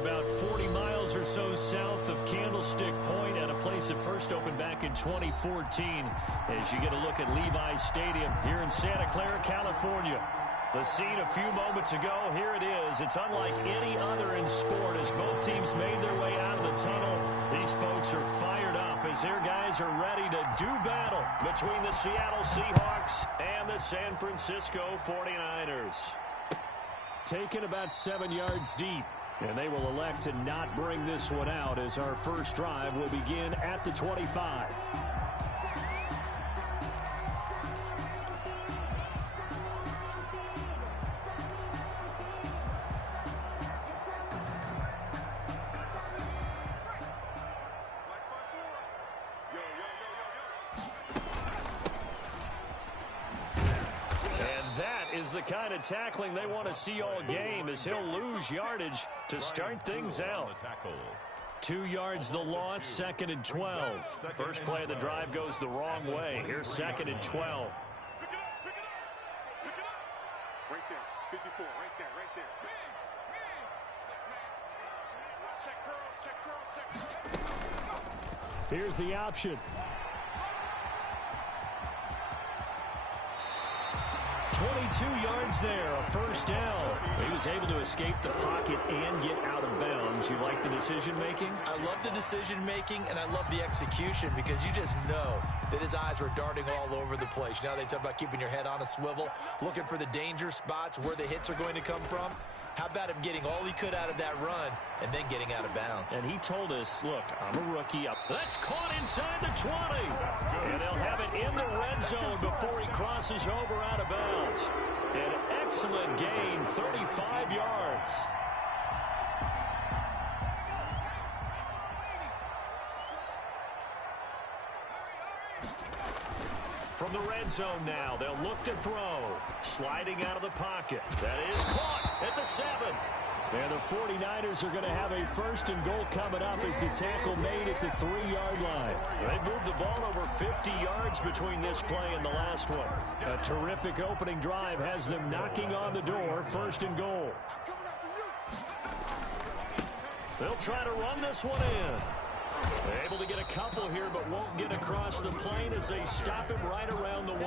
about 40 miles or so south of Candlestick Point at a place that first opened back in 2014 as you get a look at Levi's Stadium here in Santa Clara, California. The scene a few moments ago, here it is. It's unlike any other in sport as both teams made their way out of the tunnel. These folks are fired up as their guys are ready to do battle between the Seattle Seahawks and the San Francisco 49ers. Taken about 7 yards deep, and they will elect to not bring this one out as our first drive will begin at the 25. Is the kind of tackling they want to see all game as he'll lose yardage to start things out. 2 yards the loss, 2nd and 12. First play of the drive goes the wrong way. Here's 2nd and 12. Right there, 54, right there. Check curls. Here's the option. 22 yards there, a first down. He was able to escape the pocket and get out of bounds. You like the decision-making? I love the decision-making, and I love the execution because you just know that his eyes were darting all over the place. You know, they talk about keeping your head on a swivel, looking for the danger spots where the hits are going to come from. How about him getting all he could out of that run and then getting out of bounds? And he told us, look, I'm a rookie. That's caught inside the 20. And they'll have it in the red zone before he crosses over out of bounds. An excellent gain, 35 yards. From the red zone now, they'll look to throw. Sliding out of the pocket. That is caught at the 7. And the 49ers are going to have a 1st and goal coming up as the tackle made at the 3-yard line. They moved the ball over 50 yards between this play and the last one. A terrific opening drive has them knocking on the door, 1st and goal. They'll try to run this one in. They're able to get a couple here, but won't get across the plane as they stop him right around the 1.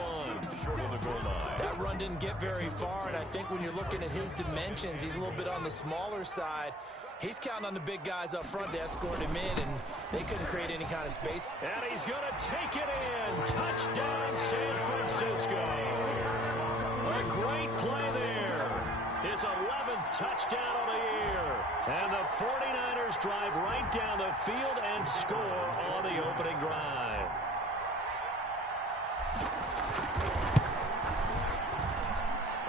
Short of the goal line. That run didn't get very far, and I think when you're looking at his dimensions, he's a little bit on the smaller side. He's counting on the big guys up front to escort him in, and they couldn't create any kind of space. And he's going to take it in. Touchdown, San Francisco. A great play there. His 11th touchdown of the year. And the 49ers drive right down the field and score on the opening drive.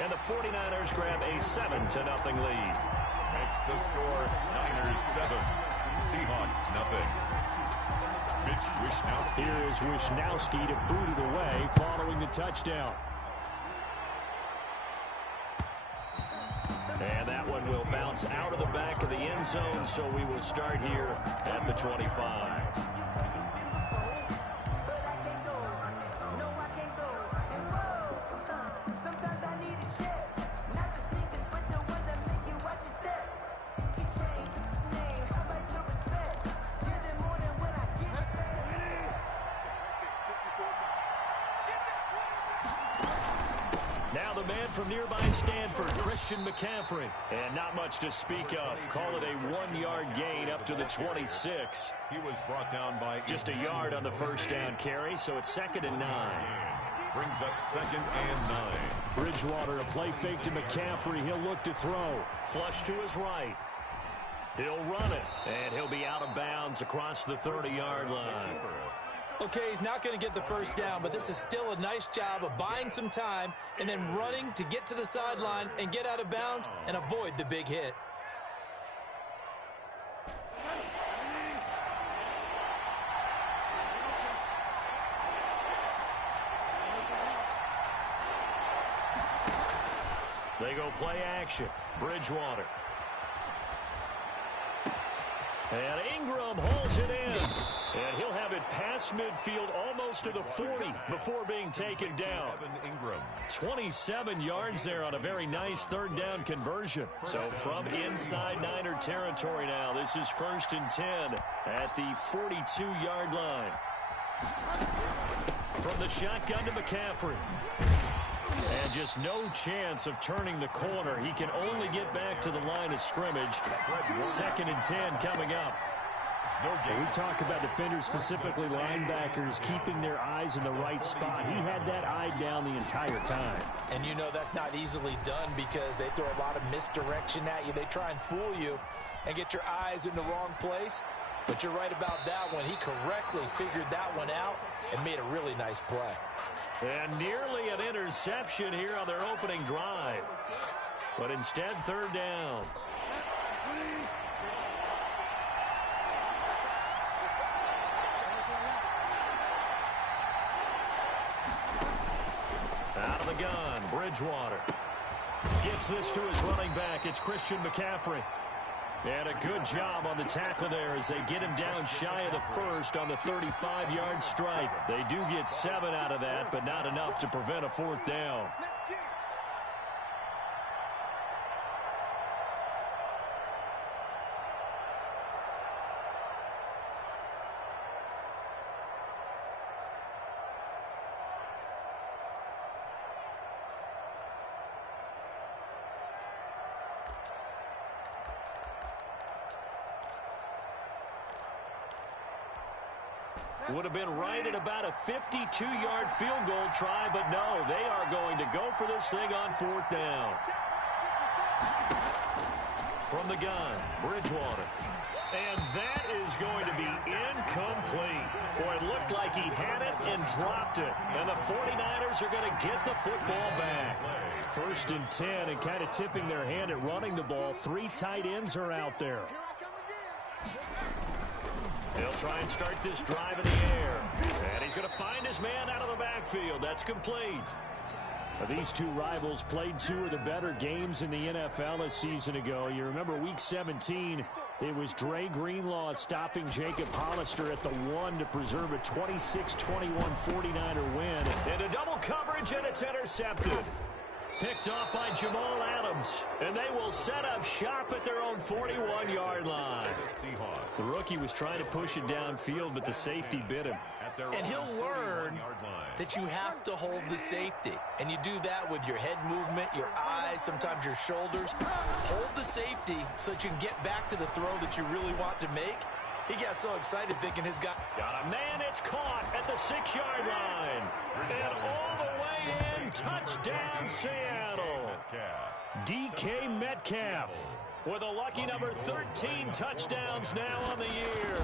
And the 49ers grab a 7-0 lead. Makes the score Niners 7, Seahawks nothing. Mitch Wishnowsky. Here is Wishnowsky to boot it away following the touchdown. And that one will bounce out of the back of the end zone, so we will start here at the 25. Now the man from nearby Stanford, Christian McCaffrey. And not much to speak of. Call it a 1-yard gain up to the 26. He was brought down by just a yard on the first down carry, so it's 2nd and 9. Brings up 2nd and 9. Bridgewater, a play fake to McCaffrey. He'll look to throw. Flush to his right. He'll run it, and he'll be out of bounds across the 30-yard line. Okay, he's not going to get the first down, but this is still a nice job of buying some time and then running to get to the sideline and get out of bounds and avoid the big hit. They go play action. Bridgewater. And Ingram holds it in. And he'll have it past midfield almost to the 40 before being taken down. 27 yards there on a very nice third down conversion. So from inside Niner territory now, this is 1st and 10 at the 42-yard line. From the shotgun to McCaffrey. And just no chance of turning the corner. He can only get back to the line of scrimmage. 2nd and 10 coming up. We talk about defenders, specifically linebackers, keeping their eyes in the right spot. He had that eye down the entire time. And you know that's not easily done because they throw a lot of misdirection at you. They try and fool you and get your eyes in the wrong place. But you're right about that one. He correctly figured that one out and made a really nice play. And nearly an interception here on their opening drive. But instead, 3rd down. Out of the gun, Bridgewater. Gets this to his running back. It's Christian McCaffrey. And a good job on the tackle there as they get him down shy of the first on the 35-yard stripe. They do get 7 out of that, but not enough to prevent a 4th down. Would have been right at about a 52-yard field goal try, but no, they are going to go for this thing on 4th down. From the gun, Bridgewater. And that is going to be incomplete. Boy, it looked like he had it and dropped it. And the 49ers are going to get the football back. 1st and 10 and kind of tipping their hand at running the ball. 3 tight ends are out there. He'll try and start this drive in the air. And he's going to find his man out of the backfield. That's complete. These two rivals played 2 of the better games in the NFL a season ago. You remember Week 17, it was Dre Greenlaw stopping Jacob Hollister at the 1 to preserve a 26-21 49er win. Into double coverage, and it's intercepted. Picked off by Jamal Adams. And they will set up shop at their own 41-yard line. The rookie was trying to push it downfield, but the safety bit him. And he'll learn that you have to hold the safety. And you do that with your head movement, your eyes, sometimes your shoulders. Hold the safety so that you can get back to the throw that you really want to make. He got so excited thinking his guy... Got a man, it's caught at the 6-yard line. And all the way in, touchdown Seattle. DK Metcalf with a lucky number 13 touchdowns now on the year.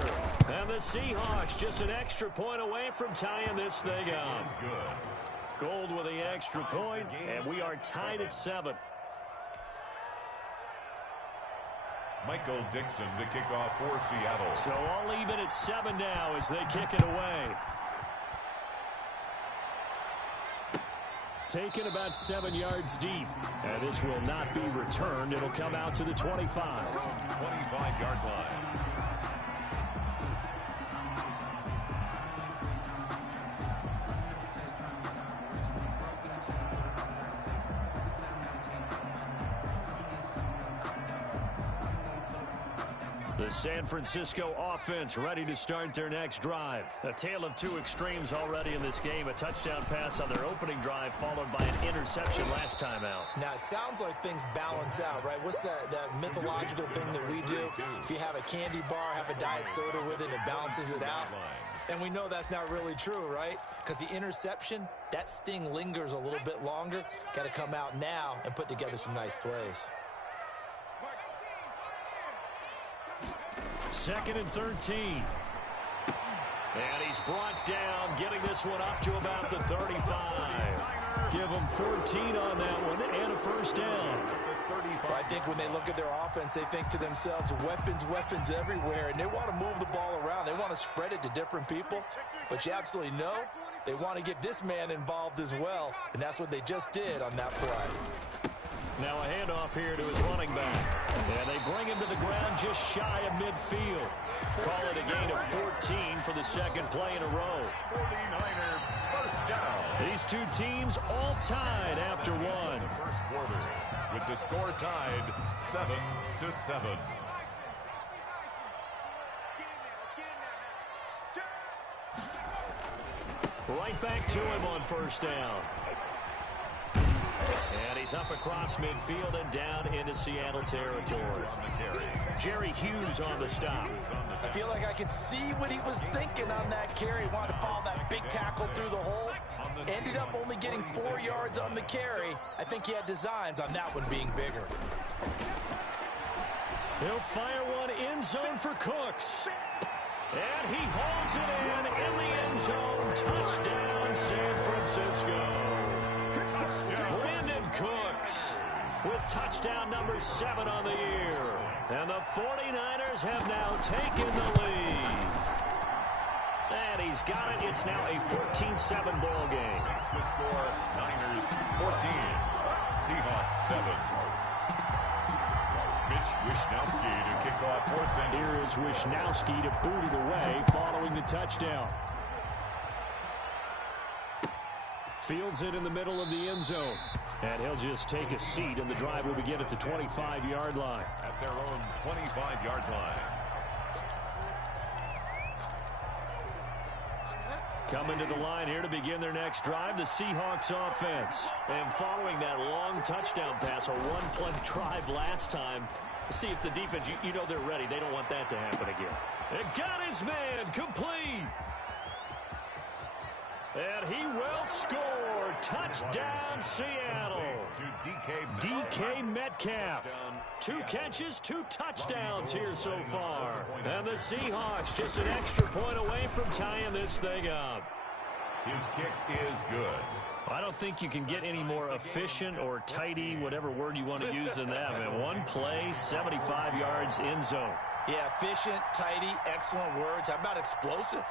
And the Seahawks just an extra point away from tying this thing up. Gold with the extra point, and we are tied at 7. Michael Dixon to kick off for Seattle. So all even at 7 now as they kick it away. Taken about 7 yards deep. And this will not be returned. It'll come out to the 25. 25-yard line. The San Francisco offense ready to start their next drive. A tale of 2 extremes already in this game. A touchdown pass on their opening drive followed by an interception last time out. Now, it sounds like things balance out, right? What's that mythological thing that we do? If you have a candy bar, have a diet soda with it, it balances it out. And we know that's not really true, right? Because the interception, that sting lingers a little bit longer. Got to come out now and put together some nice plays. 2nd and 13. And he's brought down, getting this one up to about the 35. Give him 14 on that one and a 1st down. Well, I think when they look at their offense, they think to themselves, weapons everywhere, and they want to move the ball around. They want to spread it to different people, but you absolutely know they want to get this man involved as well, and that's what they just did on that play. Now a handoff here to his running back. And they bring him to the ground just shy of midfield. Call it a gain of 14 for the second play in a row. 49er first down. These two teams all tied after one. First quarter with the score tied 7-7. Right back to him on first down. And he's up across midfield and down into Seattle territory. Jerry Hughes on the stop. I feel like I could see what he was thinking on that carry. Wanted to follow that big tackle through the hole. Ended up only getting 4 yards on the carry. I think he had designs on that one being bigger. He'll fire one end zone for Cooks. And he hauls it in the end zone. Touchdown, San Francisco. Brandon Cooks with touchdown number 7 on the year. And the 49ers have now taken the lead. And he's got it. It's now a 14-7 ball game. That's the score. Niners 14. Seahawks 7. Mitch Wishnowsky to kick off for San. Here is Wishnowsky to boot it away following the touchdown. Fields it in the middle of the end zone. And he'll just take a seat, and the drive will begin at the 25-yard line. At their own 25-yard line. Coming to the line here to begin their next drive, the Seahawks offense. And following that long touchdown pass, a one-play drive last time, see if the defense, you know they're ready. They don't want that to happen again. And got his man complete. And he will score. Touchdown, Seattle. DK Metcalf. 2 catches, 2 touchdowns here so far. And the Seahawks just an extra point away from tying this thing up. His kick is good. I don't think you can get any more efficient or tidy, whatever word you want to use in that. Man, one play, 75 yards in zone. Yeah, efficient, tidy, excellent words. How about explosive?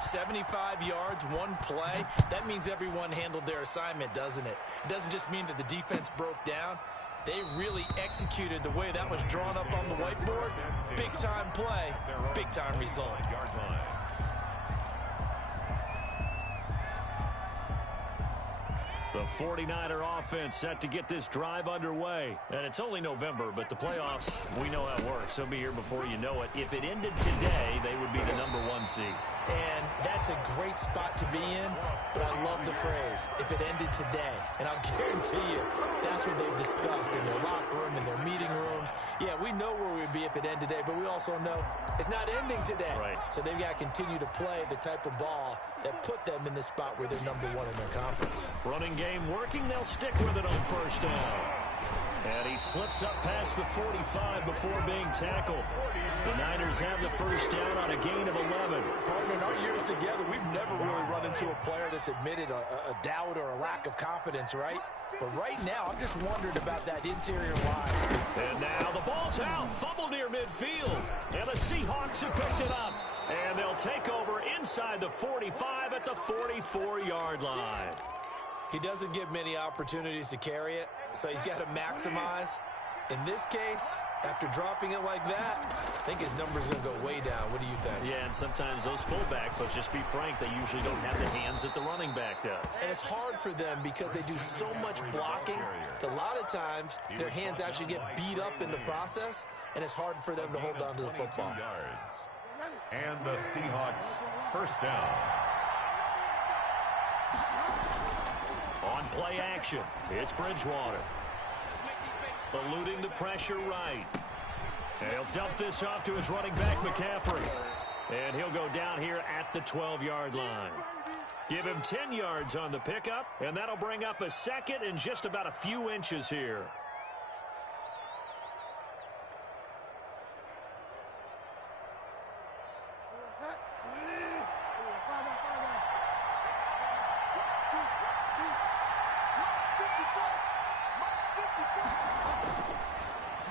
75 yards, 1 play. That means everyone handled their assignment, doesn't it? It doesn't just mean that the defense broke down. They really executed the way that was drawn up on the whiteboard. Big-time play, big-time result. The 49er offense set to get this drive underway. And it's only November, but the playoffs, we know how it works. They'll be here before you know it. If it ended today, they would be the #1 seed. And that's a great spot to be in, but I love the phrase, if it ended today. And I'll guarantee you, that's what they've discussed in their locker room, in their meeting rooms. Yeah, we know where we'd be if it ended today, but we also know it's not ending today. Right. So they've got to continue to play the type of ball that put them in the spot where they're #1 in their conference. Running game working, they'll stick with it on first down. And he slips up past the 45 before being tackled. The Niners have the first down on a gain of 11. Partner, in our years together, we've never really run into a player that's admitted a doubt or a lack of confidence, right? But right now, I'm just wondering about that interior line. And now the ball's out. Fumble near midfield. And the Seahawks have picked it up. And they'll take over inside the 45 at the 44-yard line. He doesn't get many opportunities to carry it, so he's got to maximize. In this case, after dropping it like that, I think his number's going to go way down. What do you think? Yeah, and sometimes those fullbacks, let's just be frank, they usually don't have the hands that the running back does. And it's hard for them because they do so much blocking. A lot of times, their hands actually get beat up in the process, and it's hard for them to hold on to the football. And the Seahawks first down. On play action, it's Bridgewater. Eluding the pressure right. And he'll dump this off to his running back, McCaffrey. And he'll go down here at the 12-yard line. Give him 10 yards on the pickup, and that'll bring up a second and just about a few inches here.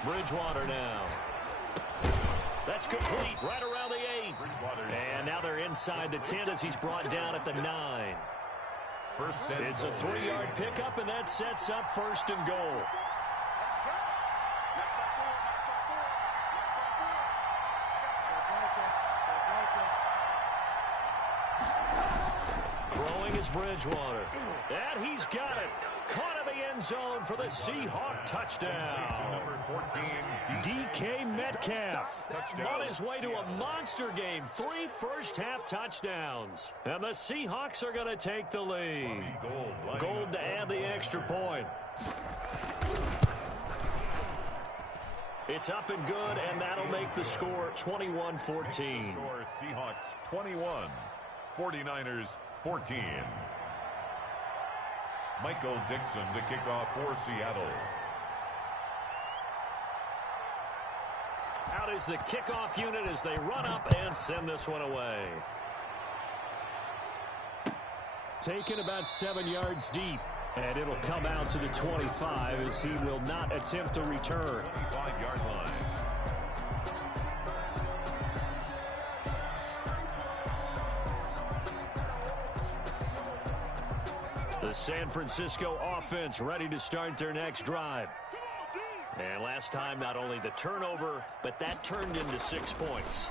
Bridgewater now. That's complete right around the 8. And now they're inside the 10 as he's brought down at the 9. It's a 3-yard pickup, and that sets up first and goal. Throwing is Bridgewater. And he's got it. Caught in the end zone for the Seahawk touchdown. Number 14, DK Metcalf on his way to a monster game. 3 first-half touchdowns. And the Seahawks are going to take the lead. Gold to add the extra point. It's up and good, and that'll make the score 21-14. Score Seahawks 21, 49ers 14. Michael Dixon to kick off for Seattle. Out is the kickoff unit as they run up and send this one away. Taken about 7 yards deep. And it'll come out to the 25 as he will not attempt to return. 25-yard line. The San Francisco offense ready to start their next drive. And last time, not only the turnover, but that turned into 6 points.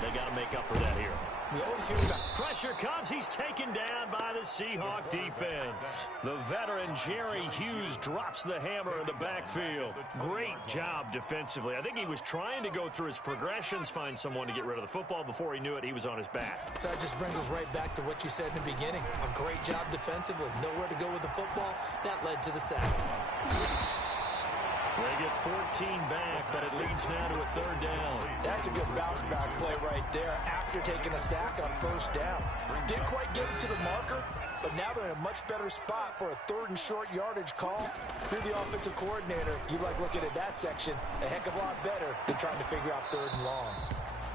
They got to make up for that here. We always hear about Pressure comes. He's taken down by the Seahawk defense. The veteran Jerry Hughes drops the hammer in the backfield. Great job defensively. I think he was trying to go through his progressions, find someone to get rid of the football. Before he knew it, he was on his back. So that just brings us right back to what you said in the beginning. A great job defensively. Nowhere to go with the football. That led to the sack. They get 14 back, but it leads now to a 3rd down. That's a good bounce back play right there after taking a sack on 1st down. Didn't quite get it to the marker, but now they're in a much better spot for a 3rd and short yardage call. If you're the offensive coordinator, you like looking at that section a heck of a lot better than trying to figure out 3rd and long.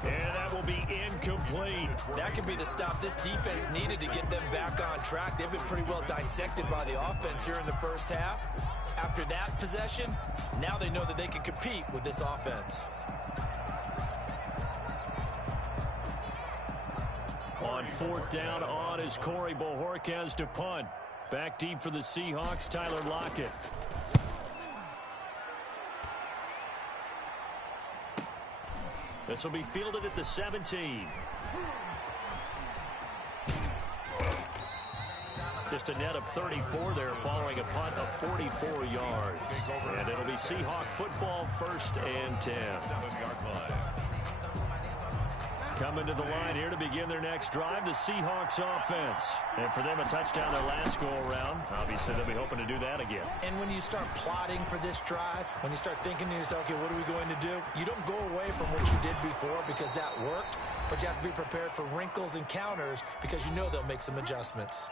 And that will be incomplete. That could be the stop this defense needed to get them back on track. They've been pretty well dissected by the offense here in the first half. After that possession, now they know that they can compete with this offense. On 4th down, on is Corey Bojorquez to punt. Back deep for the Seahawks, Tyler Lockett. This will be fielded at the 17. Just a net of 34 there following a punt of 44 yards. And it'll be Seahawk football, 1st and 10. 7-yard line. Coming to the line here to begin their next drive, the Seahawks offense. And for them, a touchdown their last go-around. Obviously, they'll be hoping to do that again. And when you start plotting for this drive, when you start thinking to yourself, okay, what are we going to do? You don't go away from what you did before because that worked, but you have to be prepared for wrinkles and counters because you know they'll make some adjustments.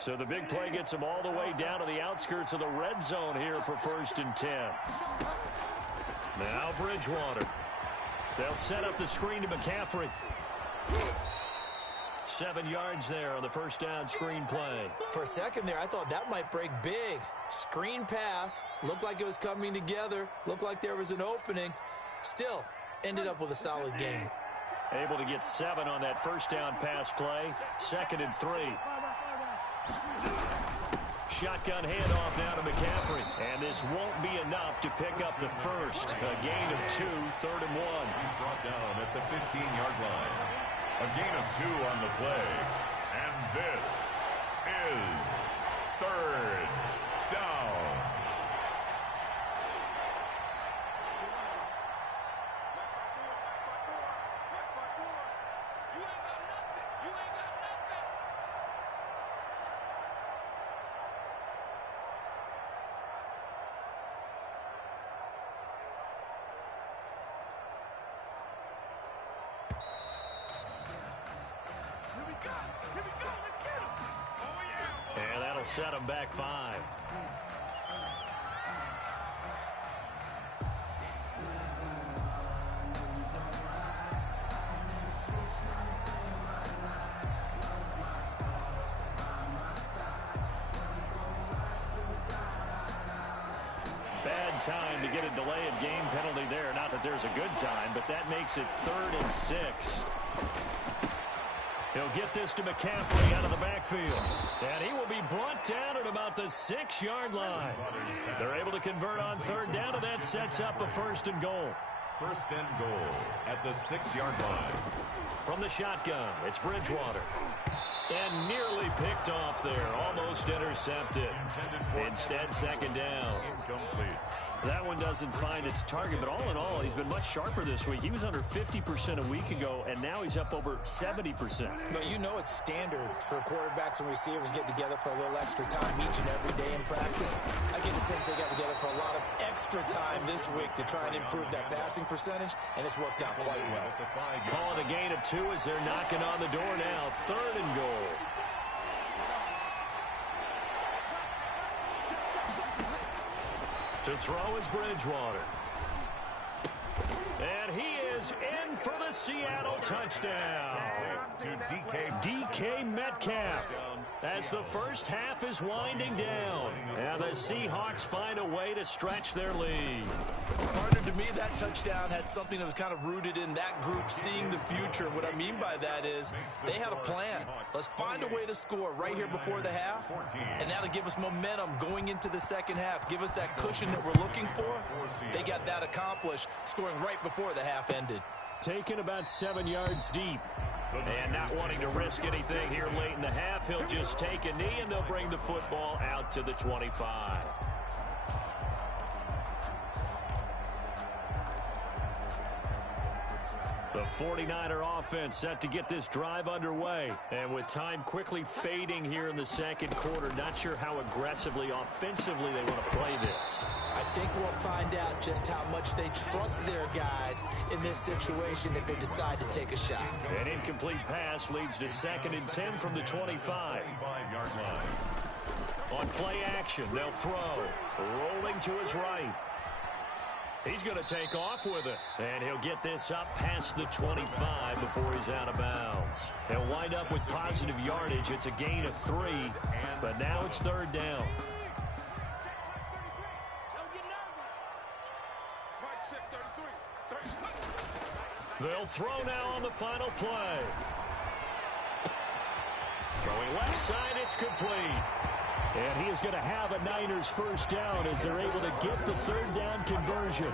So the big play gets them all the way down to the outskirts of the red zone here for 1st and 10. Now Bridgewater. They'll set up the screen to McCaffrey. 7 yards there on the 1st down screen play. For a second there, I thought that might break big. Screen pass. Looked like it was coming together. Looked like there was an opening. Still, ended up with a solid game. Able to get 7 on that 1st down pass play. 2nd and 3. Shotgun handoff now to McCaffrey. And this won't be enough to pick up the first. A gain of 2, 3rd and 1. He's brought down at the 15-yard line. A gain of 2 on the play. And this is 3rd down. And that'll set them back 5. Bad time to get a delay of game penalty there. Not that there's a good time, but that makes it 3rd and 6. He'll get this to McCaffrey out of the backfield. And he will be brought down at about the 6-yard line. They're able to convert on third down, and that sets up a 1st and goal. 1st and goal at the 6-yard line. From the shotgun, it's Bridgewater. And nearly picked off there. Almost intercepted. Instead, 2nd down. Incomplete. That one doesn't find its target, but all in all, he's been much sharper this week. He was under 50% a week ago, and now he's up over 70%. But you know it's standard for quarterbacks and receivers getting together for a little extra time each and every day in practice. I get the sense they got together for a lot of extra time this week to try and improve that passing percentage, and it's worked out quite well. Call it a gain of 2 as they're knocking on the door now. 3rd and goal. To throw is Bridgewater. And he is in for the Seattle touchdown. To DK Metcalf. As the first half is winding down. And the Seahawks find a way to stretch their lead. Partner, to me, that touchdown had something that was kind of rooted in that group seeing the future. What I mean by that is they had a plan. Let's find a way to score right here before the half, and that'll give us momentum going into the second half. Give us that cushion that we're looking for. They got that accomplished, scoring right before the half ended. Taken about 7 yards deep. And not wanting to risk anything here late in the half, he'll just take a knee, and they'll bring the football out to the 25. The 49er offense set to get this drive underway. And with time quickly fading here in the second quarter, not sure how aggressively, offensively they want to play this. I think we'll find out just how much they trust their guys in this situation if they decide to take a shot. An incomplete pass leads to 2nd and 10 from the 25. 25-yard line. On play action, they'll throw. Rolling to his right. He's going to take off with it. And he'll get this up past the 25 before he's out of bounds. He'll wind up with positive yardage. It's a gain of 3, but now it's 3rd down. They'll throw now on the final play. Throwing left side, it's complete. And he is going to have a Niners 1st down as they're able to get the 3rd down conversion.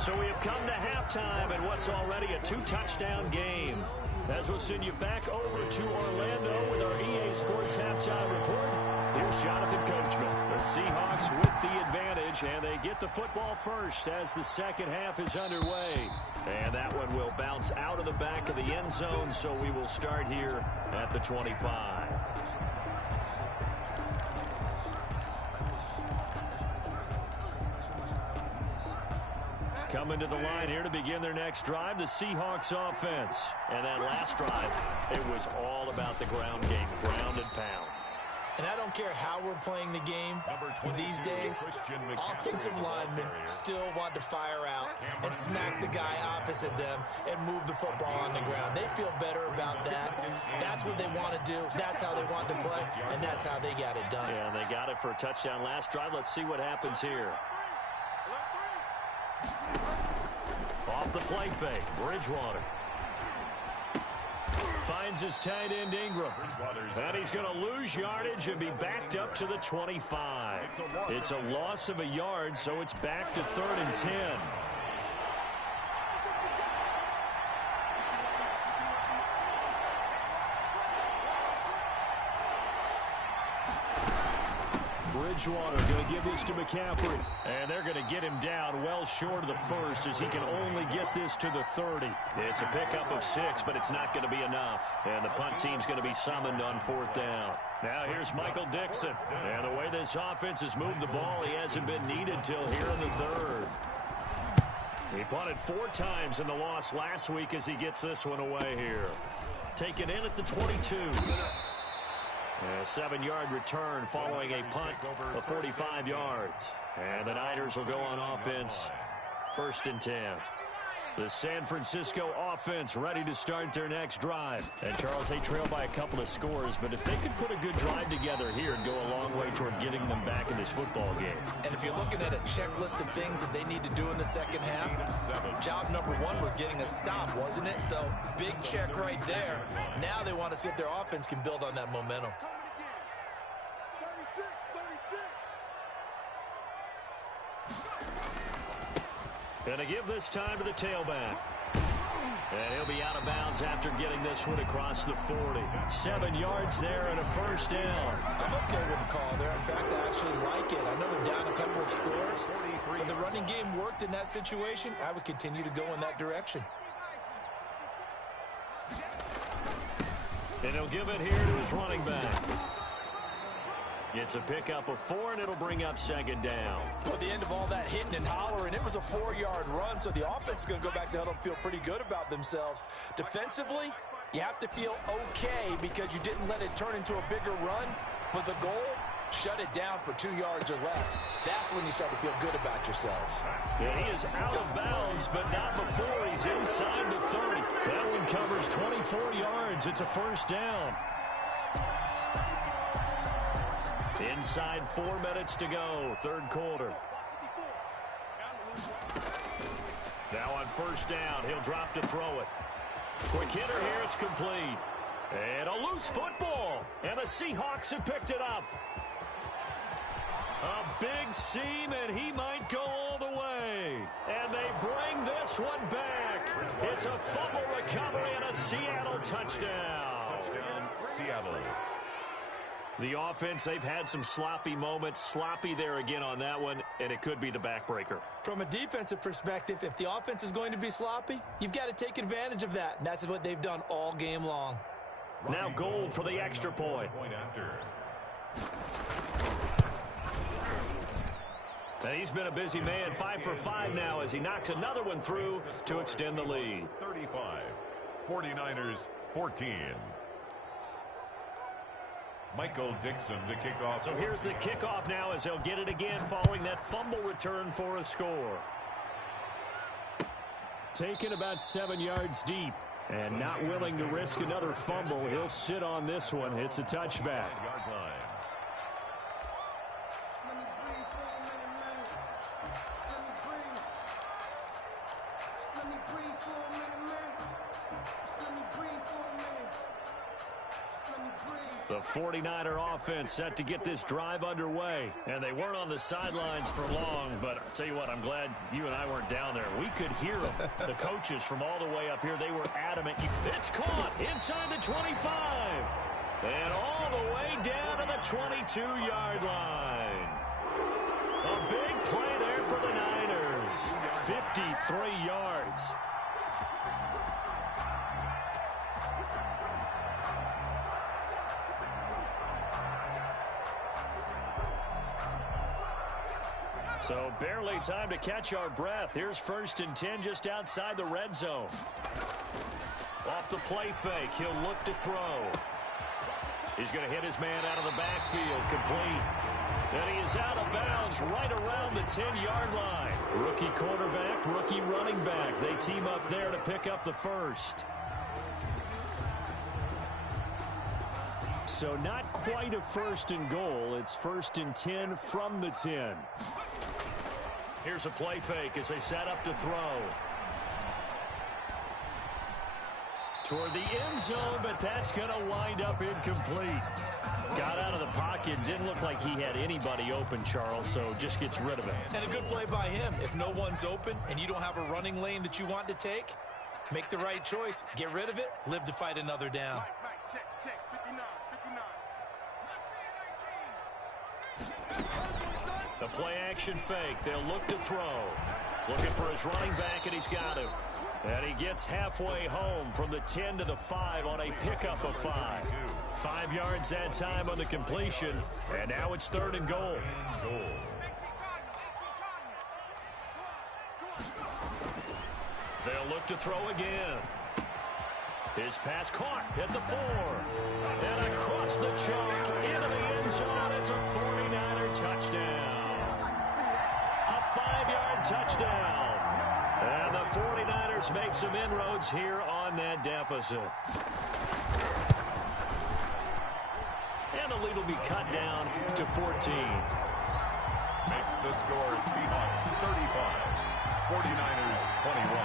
So we have come to halftime in what's already a 2-touchdown game. As we'll send you back over to Orlando with our EA Sports Halftime Report, here's Jonathan Coachman. The Seahawks with the advantage, and they get the football first as the second half is underway. And that one will bounce out of the back of the end zone, so we will start here at the 25. Coming to the line here to begin their next drive, the Seahawks offense. And that last drive, it was all about the ground game, ground and pound. And I don't care how we're playing the game these days, offensive linemen still want to fire out and smack the guy opposite them and move the football on the ground. They feel better about that. That's what they want to do. That's how they want to play, and that's how they got it done. Yeah, and they got it for a touchdown last drive. Let's see what happens here. Off the play fake, Bridgewater. Finds his tight end Ingram. And he's going to lose yardage and be backed up to the 25. It's a loss of a yard, so it's back to 3rd and 10. Bridgewater going to give this to McCaffrey. And they're going to get him down well short of the 1st as he can only get this to the 30. It's a pickup of 6, but it's not going to be enough. And the punt team's going to be summoned on 4th down. Now here's Michael Dixon. And the way this offense has moved the ball, he hasn't been needed till here in the 3rd. He punted 4 times in the loss last week as he gets this one away here. Taken in at the 22. A 7-yard return following a punt of 45 yards. And the Niners will go on offense, 1st and 10. The San Francisco offense ready to start their next drive. And, Charles, they trail by a couple of scores, but if they could put a good drive together here and go a long way toward getting them back in this football game. And if you're looking at a checklist of things that they need to do in the second half, job number one was getting a stop, wasn't it? So big check right there. Now they want to see if their offense can build on that momentum. And they give this time to the tailback. And he'll be out of bounds after getting this one across the 40. 7 yards there and a first down. I'm okay with the call there. In fact, I actually like it. I know they're down a couple of scores, but the running game worked in that situation. I would continue to go in that direction. And he'll give it here to his running back. It's a pickup of 4, and it'll bring up second down. At the end of all that hitting and hollering, it was a 4-yard run, so the offense is going to go back to huddle and feel pretty good about themselves. Defensively, you have to feel okay because you didn't let it turn into a bigger run, but the goal, shut it down for 2 yards or less. That's when you start to feel good about yourselves. Yeah, he is out of bounds, but not before he's inside the 30. That one covers 24 yards. It's a first down. Inside 4 minutes to go, third quarter. Now on first down, he'll drop to throw it. Quick hitter here, it's complete. And a loose football, and the Seahawks have picked it up. A big seam, and he might go all the way. And they bring this one back. It's a fumble recovery and a Seattle touchdown. Touchdown, Seattle. The offense, they've had some sloppy moments. Sloppy there again on that one, and it could be the backbreaker. From a defensive perspective, if the offense is going to be sloppy, you've got to take advantage of that. And that's what they've done all game long. Now Gold for the extra point. And he's been a busy man, 5 for 5 now as he knocks another one through to extend the lead. 35, 49ers 14. Michael Dixon to kick off. So here's the kickoff now as they'll get it again following that fumble return for a score. Taken about 7 yards deep and not willing to risk another fumble. He'll sit on this one. It's a touchback. Yard line. The 49er offense set to get this drive underway. And they weren't on the sidelines for long, but I'll tell you what, I'm glad you and I weren't down there. We could hear them. The coaches from all the way up here, they were adamant. It's caught inside the 25. And all the way down to the 22-yard line. A big play there for the Niners. 53 yards. So barely time to catch our breath. Here's 1st and 10 just outside the red zone. Off the play fake, he'll look to throw. He's going to hit his man out of the backfield, complete. And he is out of bounds right around the 10-yard line. Rookie quarterback, rookie running back. They team up there to pick up the first. So not quite a 1st and goal. It's 1st and 10 from the 10. Here's a play fake as they set up to throw. Toward the end zone, but that's going to wind up incomplete. Got out of the pocket. Didn't look like he had anybody open, Charles, so just gets rid of it. And a good play by him. If no one's open and you don't have a running lane that you want to take, make the right choice. Get rid of it. Live to fight another down. Right, check, 59, 59. The play action fake. They'll look to throw. Looking for his running back, and he's got him. And he gets halfway home from the 10 to the 5 on a pickup of 5. 5 yards that time on the completion. And now it's 3rd and goal. They'll look to throw again. His pass caught at the 4. And across the chalk into the end zone. It's a 49er touchdown. A 5-yard touchdown. And the 49ers make some inroads here on that deficit. And the lead will be cut down 28-14. Makes the score Seahawks 35, 49ers 21.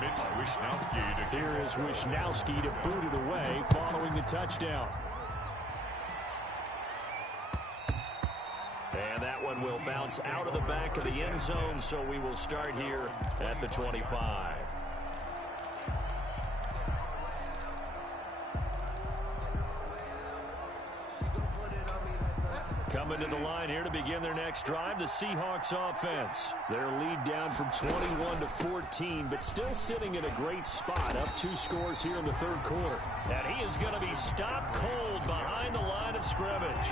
Mitch Wishnowsky to Here is Wishnowsky to boot it away following the touchdown. And that one will bounce out of the back of the end zone, so we will start here at the 25. Coming to the line here to begin their next drive, the Seahawks offense. Their lead down from 21-14, but still sitting in a great spot, up 2 scores here in the third quarter. And he is going to be stopped cold behind the line of scrimmage.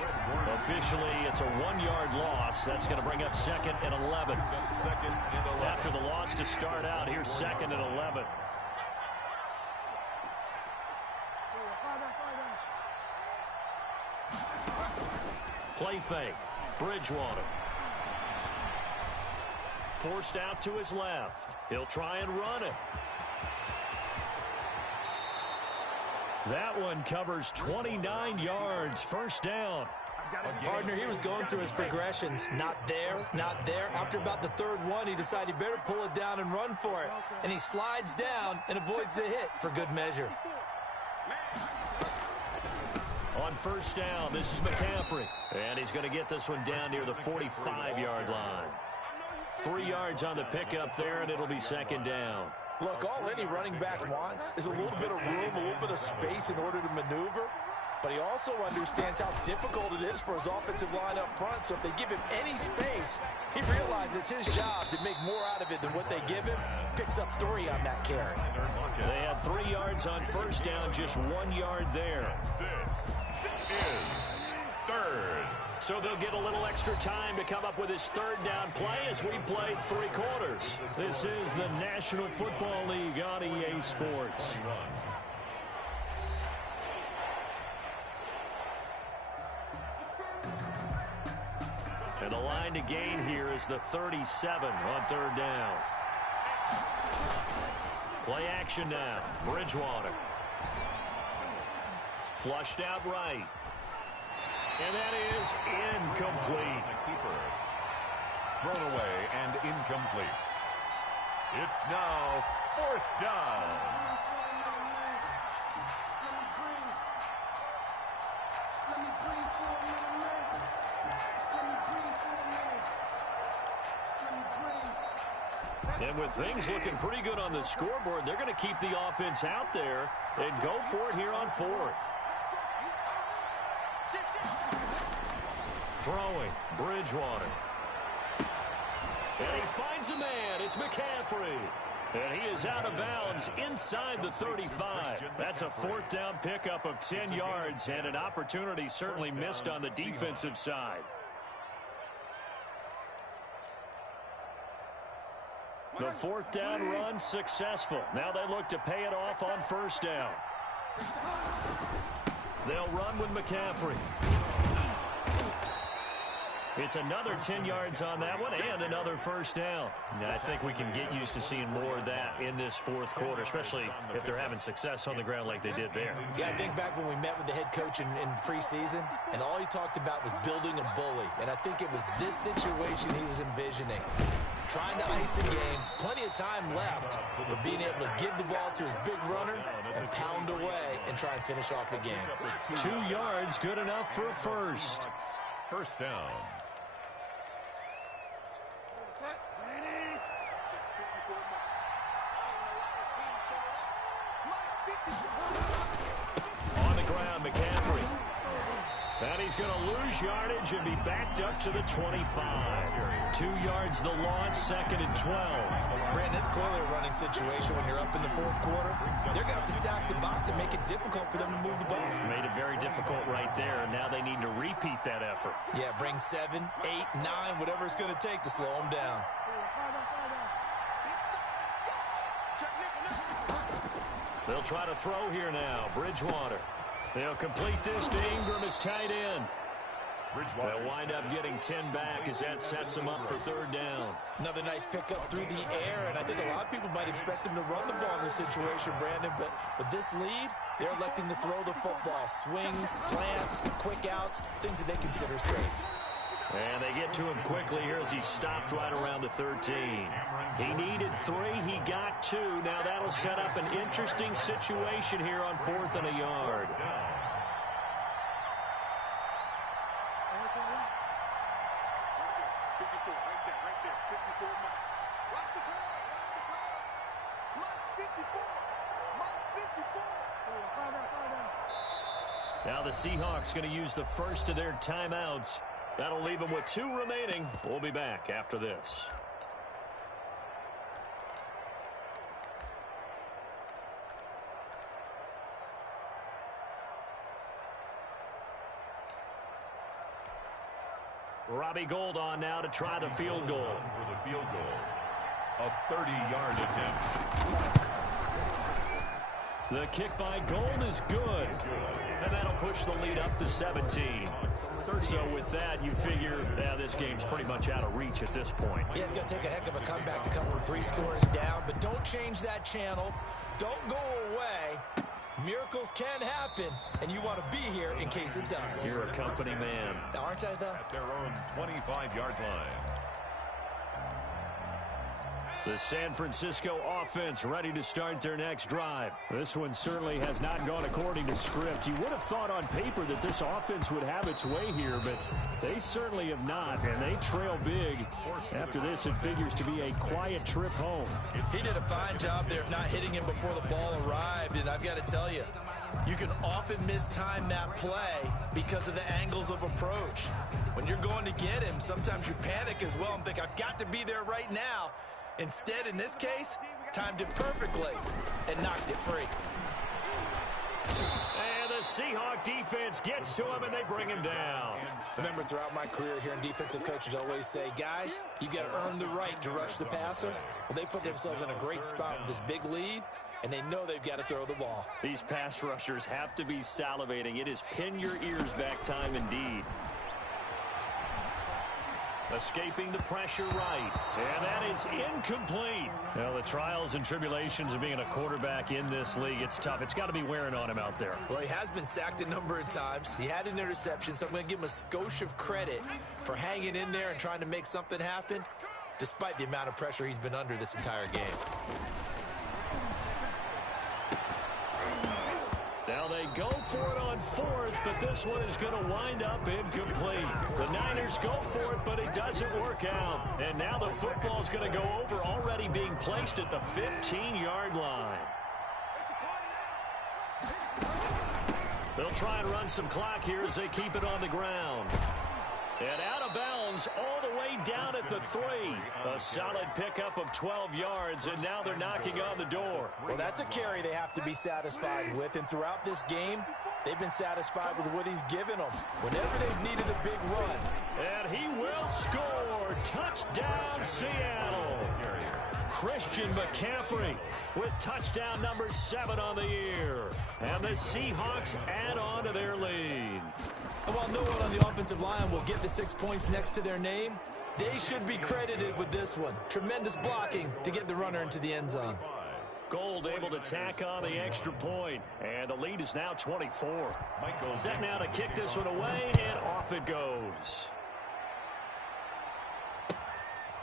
Officially, it's a 1-yard loss. That's going to bring up second and 11. After the loss to start out, here's second and 11. Play fake. Bridgewater. Forced out to his left. He'll try and run it. That one covers 29 yards. First down. Partner, he was going through his progressions. Not there, not there. After about the third one, he decided he better pull it down and run for it. And he slides down and avoids the hit for good measure. On first down, this is McCaffrey. And he's going to get this one down near the 45-yard line. 3 yards on the pickup there, and it'll be second down. Look, all any running back wants is a little bit of room, a little bit of space in order to maneuver. But he also understands how difficult it is for his offensive line up front. So if they give him any space, he realizes his job to make more out of it than what they give him. Picks up 3 on that carry. They had 3 yards on first down, just 1 yard there. This is third. So they'll get a little extra time to come up with his third down play as we played 3 quarters. This is the National Football League on EA Sports. And the line to gain here is the 37 on third down. Play action now. Bridgewater. Flushed out right. And that is incomplete. Keeper. Thrown away and incomplete. It's now fourth down. And with things looking pretty good on the scoreboard, they're going to keep the offense out there and go for it here on fourth. Throwing, Bridgewater. And he finds a man. It's McCaffrey. And he is out of bounds inside the 35. That's a fourth down pickup of 10 yards and an opportunity certainly missed on the defensive side. The fourth down run successful. Now they look to pay it off on first down. They'll run with McCaffrey. It's another 10 yards on that one and another first down. I think we can get used to seeing more of that in this fourth quarter, especially if they're having success on the ground like they did there. Yeah, I think back when we met with the head coach in preseason, and all he talked about was building a bully. And I think it was this situation he was envisioning. Trying to ice a game, plenty of time left, but being able to give the ball to his big runner and pound away and try and finish off a game. 2 yards, good enough for a first. First down. On the ground, McCaffrey. And he's going to lose yardage and be backed up to the 25. 2 yards the loss, second and 12. Brandon, it's clearly a running situation when you're up in the fourth quarter. They're going to have to stack the box and make it difficult for them to move the ball. Made it very difficult right there. Now they need to repeat that effort. Yeah, bring 7, 8, 9, whatever it's going to take to slow them down. They'll try to throw here now. Bridgewater. They'll complete this to Ingram as tight end. They'll wind up getting 10 back as that sets them up for third down. Another nice pickup through the air, and I think a lot of people might expect them to run the ball in this situation, Brandon, but with this lead, they're electing to throw the football. Swings, slants, quick outs, things that they consider safe. And they get to him quickly here as he stopped right around the 13. He needed 3. He got 2. Now that'll set up an interesting situation here on 4th and a yard. Now the Seahawks going to use the first of their timeouts. That'll leave them with 2 remaining. We'll be back after this. Robbie Gould on now to try the field goal. For the field goal, a 30-yard attempt. The kick by Gould is good. And that'll push the lead up to 17. So with that, you figure, this game's pretty much out of reach at this point. Yeah, it's going to take a heck of a comeback to come from 3 scores down. But don't change that channel. Don't go away. Miracles can happen, and you want to be here in case it does. You're a company man. Aren't I, though? At their own 25-yard line. The San Francisco offense ready to start their next drive. This one certainly has not gone according to script. You would have thought on paper that this offense would have its way here, but they certainly have not, and they trail big. After this, it figures to be a quiet trip home. He did a fine job there of not hitting him before the ball arrived, and I've got to tell you, you can often mistime that play because of the angles of approach. When you're going to get him, sometimes you panic as well and think, I've got to be there right now. Instead, in this case, timed it perfectly and knocked it free. And the Seahawk defense gets to him, and they bring him down. Remember, throughout my career here in defensive coaches always say, guys, you got to earn the right to rush the passer. Well, they put themselves in a great spot with this big lead, and they know they've got to throw the ball. These pass rushers have to be salivating. It is pin your ears back time indeed. Escaping the pressure right. And that is incomplete. Well, the trials and tribulations of being a quarterback in this league, it's tough. It's got to be wearing on him out there. Well, he has been sacked a number of times. He had an interception, so I'm going to give him a skosh of credit for hanging in there and trying to make something happen, despite the amount of pressure he's been under this entire game. Now they go for it on 4th, but this one is going to wind up incomplete. The Niners go for it, but it doesn't work out. And now the football's going to go over, already being placed at the 15-yard line. They'll try and run some clock here as they keep it on the ground. And out of bounds all the way down at the 3. A solid pickup of 12 yards, and now they're knocking on the door. Well, that's a carry they have to be satisfied with, and throughout this game, they've been satisfied with what he's given them. Whenever they've needed a big run. And he will score. Touchdown, Seattle. Christian McCaffrey with touchdown number 7 on the year. And the Seahawks add on to their lead. And while no one on the offensive line will get the 6 points next to their name, they should be credited with this one. Tremendous blocking to get the runner into the end zone. Gould able to tack on the extra point, and the lead is now 24. Set now to kick this one away, and off it goes.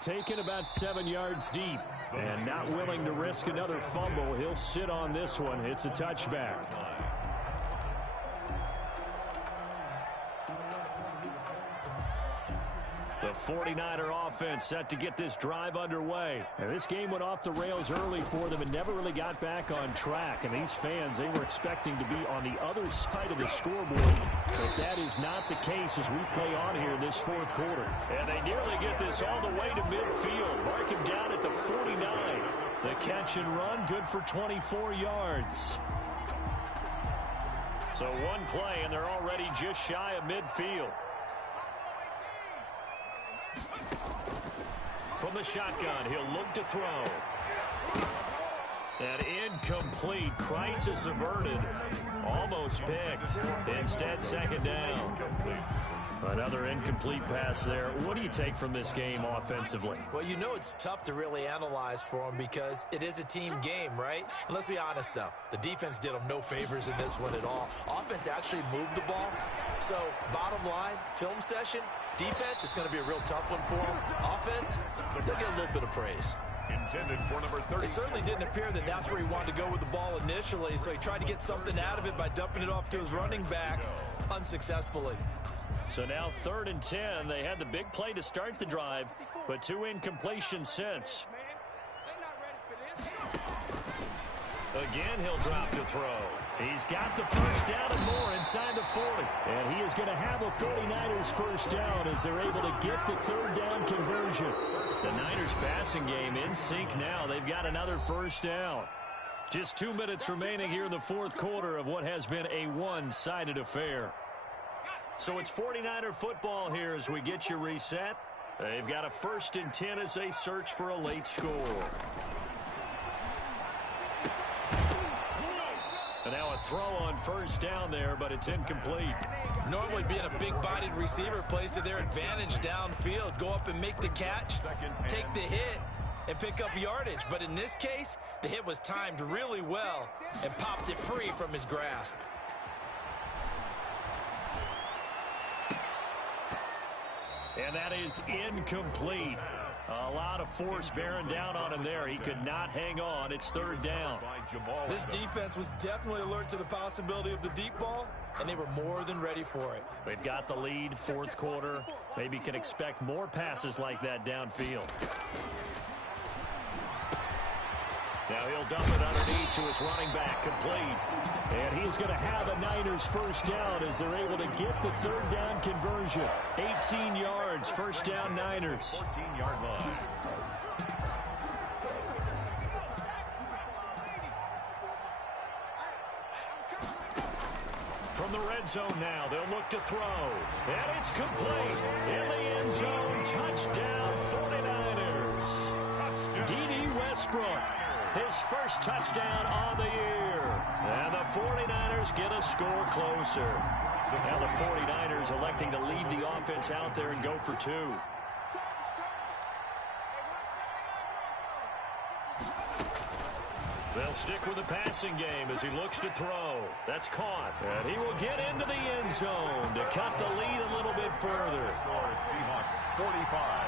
Taken about 7 yards deep, and not willing to risk another fumble. He'll sit on this one. It's a touchback. The 49er offense set to get this drive underway. And this game went off the rails early for them and never really got back on track. And these fans, they were expecting to be on the other side of the scoreboard. But that is not the case as we play on here in this 4th quarter. And they nearly get this all the way to midfield. Mark him down at the 49. The catch and run, good for 24 yards. So one play, and they're already just shy of midfield. From the shotgun, he'll look to throw. And incomplete. Crisis averted. Almost picked. Instead, second down. Another incomplete pass there. What do you take from this game offensively? Well, you know it's tough to really analyze for them because it is a team game, right? And let's be honest, though. The defense did them no favors in this one at all. Offense actually moved the ball. So, bottom line, film session, defense is going to be a real tough one for them. Offense, they'll get a little bit of praise. Intended for number 30. It certainly didn't appear that that's where he wanted to go with the ball initially, so he tried to get something out of it by dumping it off to his running back unsuccessfully. So now 3rd and 10. They had the big play to start the drive, but 2 incompletions since. Again, he'll drop to throw. He's got the first down and more inside the 40. And he is going to have a 49ers first down as they're able to get the 3rd down conversion. The Niners passing game in sync now. They've got another first down. Just 2 minutes remaining here in the 4th quarter of what has been a one-sided affair. So it's 49er football here as we get you reset. They've got a 1st and 10 as they search for a late score. And now a throw on first down there, but it's incomplete. Normally being a big-bodied receiver plays to their advantage downfield. Go up and make the catch, take the hit, and pick up yardage. But in this case, the hit was timed really well and popped it free from his grasp. And that is incomplete. A lot of force bearing down on him there. He could not hang on. It's 3rd down. This defense was definitely alert to the possibility of the deep ball, and they were more than ready for it. They've got the lead, 4th quarter. Maybe can expect more passes like that downfield. Now he'll dump it underneath to his running back, complete. And he's going to have a Niners first down as they're able to get the 3rd down conversion. 18 yards, first down Niners. 14-yard line. From the red zone now, they'll look to throw. And it's complete. In the end zone, touchdown 49ers. D.D. Westbrook, his first touchdown on the year. And the 49ers get a score closer. Now the 49ers electing to leave the offense out there and go for 2. They'll stick with the passing game as he looks to throw. That's caught. And he will get into the end zone to cut the lead a little bit further. Score Seahawks 45.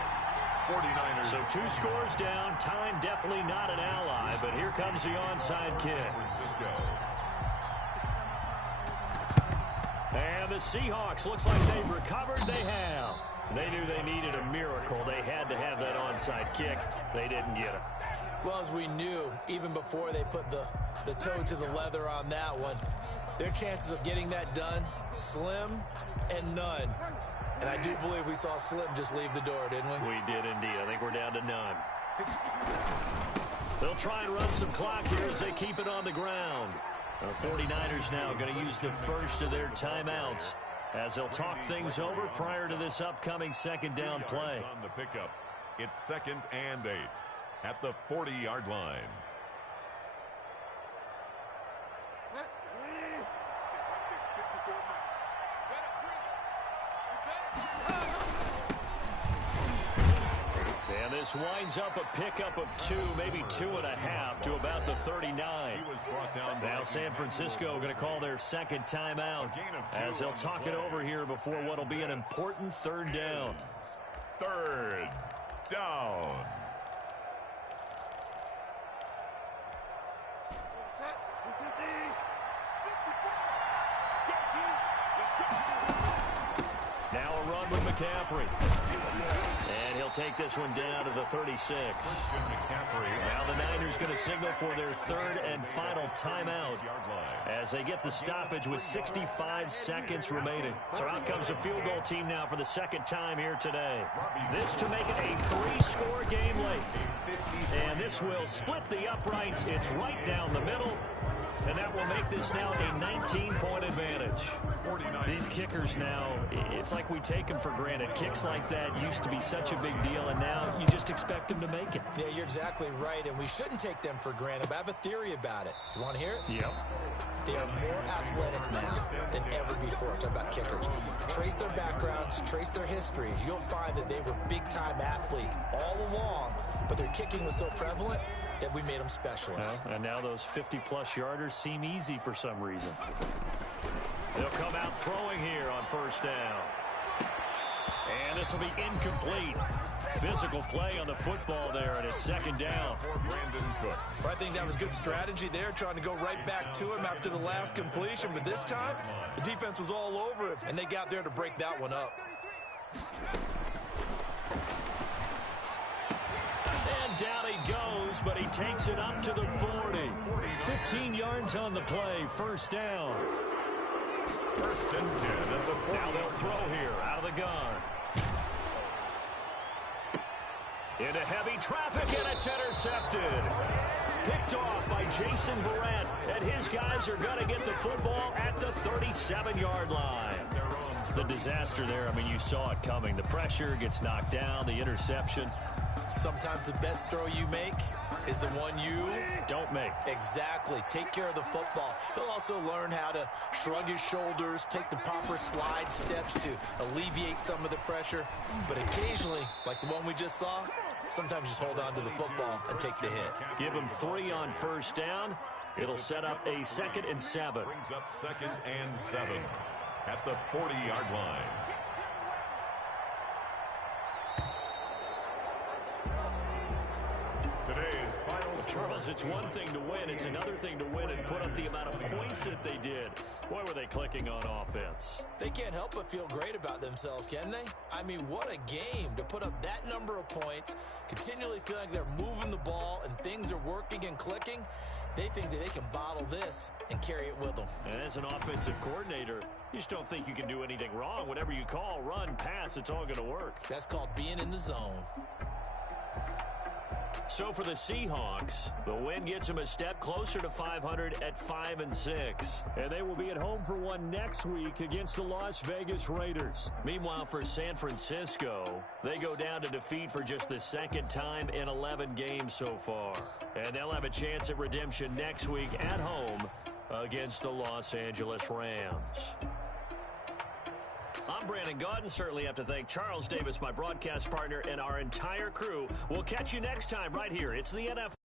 49ers. So 2 scores down. Time definitely not an ally, but here comes the onside kick. Francisco. And the Seahawks, looks like they've recovered. They have. They knew they needed a miracle. They had to have that onside kick. They didn't get it. Well, as we knew, even before they put the toe to the leather on that one, their chances of getting that done, slim and none. And I do believe we saw Slim just leave the door, didn't we? We did indeed. I think we're down to none. They'll try and run some clock here as they keep it on the ground. The 49ers now going to use the first of their timeouts as they'll talk things over prior to this upcoming 2nd down play. On the pickup, it's 2nd and 8 at the 40-yard line. And this winds up a pickup of 2, maybe 2.5 to about the 39. Now San Francisco going to call their 2nd timeout as they'll talk it over here before what will be an important 3rd down. 3rd down. Now a run with McCaffrey. And he'll take this one down to the 36. Now the Niners going to signal for their 3rd and final timeout as they get the stoppage with 65 seconds remaining. So out comes the field goal team now for the 2nd time here today. This to make it a 3-score game late. And this will split the uprights. It's right down the middle. And that will make this now a 19-point advantage. These kickers now, it's like we take them for granted. Kicks like that used to be such a big deal, and now you just expect them to make it. Yeah, you're exactly right, and we shouldn't take them for granted, but I have a theory about it. You want to hear it? Yep. They are more athletic now than ever before. Talk about kickers. trace their backgrounds, trace their histories, you'll find that they were big-time athletes all along, but their kicking was so prevalent that we made them specialists. Well, and now those 50-plus yarders seem easy for some reason. They'll come out throwing here on first down. And this will be incomplete. Physical play on the football there, and it's second down. For Brandon Cooks. I think that was good strategy there, trying to go right back to him after the last completion. But this time, the defense was all over him, and they got there to break that one up. And down he goes, but he takes it up to the 40. 15 yards on the play, first down. First and 10 at the 40. Now they'll throw here out of the gun. Into heavy traffic, and it's intercepted. Picked off by Jason Verrett, and his guys are going to get the football at the 37-yard line. The disaster there, I mean, you saw it coming. The pressure gets knocked down, the interception. Sometimes the best throw you make is the one you don't make. Exactly. Take care of the football. He'll also learn how to shrug his shoulders, take the proper slide steps to alleviate some of the pressure. But occasionally, like the one we just saw, sometimes just hold on to the football and take the hit. Give him 3 on first down. It'll set up a 2nd and 7. Brings up 2nd and 7 at the 40-yard line. Today's final Charles, it's one thing to win. It's another thing to win and put up the amount of points that they did. Boy, were they clicking on offense. They can't help but feel great about themselves, can they? I mean, what a game to put up that number of points, continually feel like they're moving the ball and things are working and clicking. They think that they can bottle this and carry it with them. And as an offensive coordinator, you just don't think you can do anything wrong. Whatever you call, run, pass, it's all going to work. That's called being in the zone. So for the Seahawks, the win gets them a step closer to 500 at 5-6. And they will be at home for one next week against the Las Vegas Raiders. Meanwhile, for San Francisco, they go down to defeat for just the 2nd time in 11 games so far. And they'll have a chance at redemption next week at home against the Los Angeles Rams. I'm Brandon Gaudin. Certainly have to thank Charles Davis, my broadcast partner, and our entire crew. We'll catch you next time right here. It's the NFL.